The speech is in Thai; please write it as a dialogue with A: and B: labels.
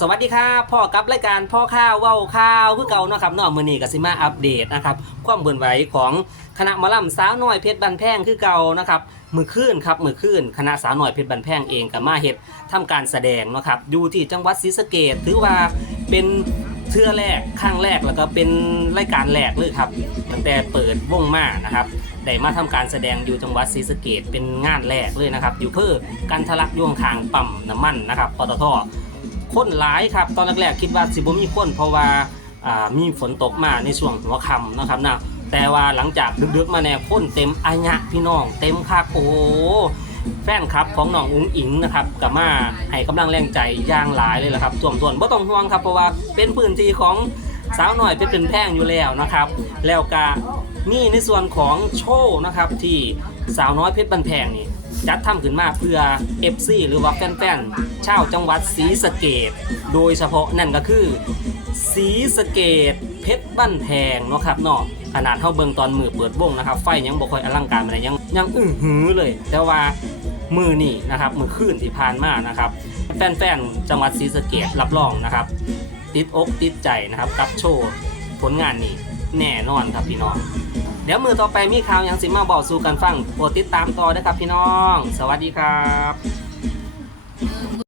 A: สวัสดีครับพ่อกับรายการพ่อข้าวเว้าข้าวคือเก่าเนาะครับเนาะมื้อนี้ก็สิมาอัปเดตนะครับความเคลื่อนไหวของคณะมอลำสาวน้อยเพชรบันแพงคือเก่านะครับมือคืนครับมือคืนคณะสาวน้อยเพชรบันแพงเองก็มาเฮ็ดทำการแสดงเนาะครับอยู่ที่จังหวัดศรีสะเกษถือว่าเป็นเทื่อแรกครั้งแรกแล้วก็เป็นรายการแรกเลยครับตั้งแต่เปิดวงมานะครับได้มาทำการแสดงอยู่จังหวัดศรีสะเกษเป็นงานแรกเลยนะครับอยู่เพื่อการทะลักยวงทางปั๊มน้ำมันนะครับปตท คนหลายครับ ตอนแรกๆคิดว่าสิบ่มีคนเพราะว่ามีฝนตกมาในช่วงหัวค่ำนะครับนะแต่ว่าหลังจากดึกๆมาแน่คนเต็มอายะพี่น้อง เต็มคักโอ้แฟนครับของน้องอุ้งอิงนะครับกับมาให้กำลังแรงใจอย่างหลายเลยละครับส่วนส่วนบ่ต้องห่วงครับเพราะว่าเป็นพื้นที่ของ สาวหน่อยเป็นเป็นแพงอยู่แล้วนะครับ แล้วก็นี่ในส่วนของโชว์นะครับที่สาวน้อยเพชรบันแพงนี่จัดทำขึ้นมาเพื่อ FC หรือว่าแฟนๆชาวจังหวัดศรีสะเกดโดยเฉพาะนั่นก็คือศรีสะเกดเพชรบ้านแพงเนาะครับเนาะขนาดเท่าเบิงตอนมือเปิดวงนะครับ ไฟยังบ่ค่อยอลังการอะไรยังยังอื้อหือเลย แต่ว่ามือนี่นะครับมือคืนที่ผ่านมานะครับ แฟนๆจังหวัดศรีสะเกดรับรองนะครับ ติดอกติดใจนะครับกับโชว์ผลงานนี้แน่นอนครับพี่น้อง เดี๋ยวมือต่อไปมีข่าวยังสิมาบอกสู่กันฟังโปรดติดตามต่อนะครับพี่น้อง สวัสดีครับ